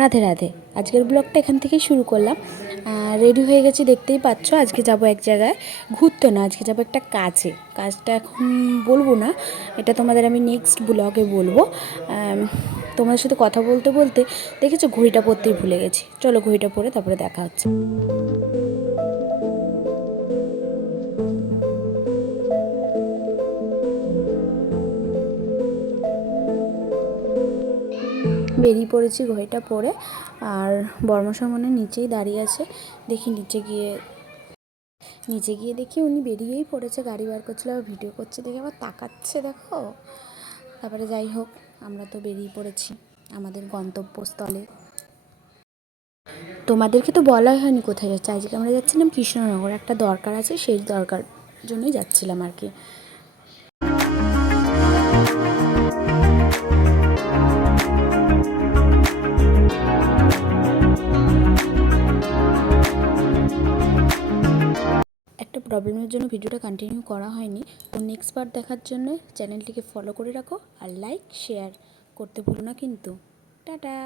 রাধে রাধে। আজকের ব্লগটা এখান থেকেই শুরু করলাম। রেডি হয়ে গেছি, দেখতেই পাচ্ছ, আজকে যাব এক জায়গায় ঘুরতে না, আজকে যাব একটা কাজে। কাজটা এখন বলব না, এটা তোমাদের আমি নেক্সট ব্লগে বলব। তোমাদের সাথে কথা বলতে বলতে দেখেছ ঘড়িটা পরতেই ভুলে গেছি। চলো ঘড়িটা পরে তারপরে দেখা হচ্ছে। বেরিয়ে পড়েছি ঘড়িটা পরে। আর বর্মশা মনে নিচেই দাঁড়িয়ে আছে। দেখি নিচে গিয়ে নিচে গিয়ে দেখি উনি বেরিয়েই পড়েছে, গাড়ি বার করছিল, আবার ভিডিও করছে, দেখে আবার তাকাচ্ছে, দেখো। তারপরে যাই হোক, আমরা তো বেরিয়ে পড়েছি আমাদের গন্তব্যস্থলে। তোমাদেরকে তো বলাই হয়নি কোথায় যাচ্ছে। আজকে আমরা যাচ্ছিলাম কৃষ্ণনগর, একটা দরকার আছে, সেই দরকার জন্যই যাচ্ছিলাম আর কি। একটা প্রবলেমের জন্য ভিডিওটা কন্টিনিউ করা হয়নি। তো নেক্সট বার দেখার জন্য চ্যানেলটিকে ফলো করে রাখো আর লাইক শেয়ার করতে ভুলো না কিন্তু। টাটা!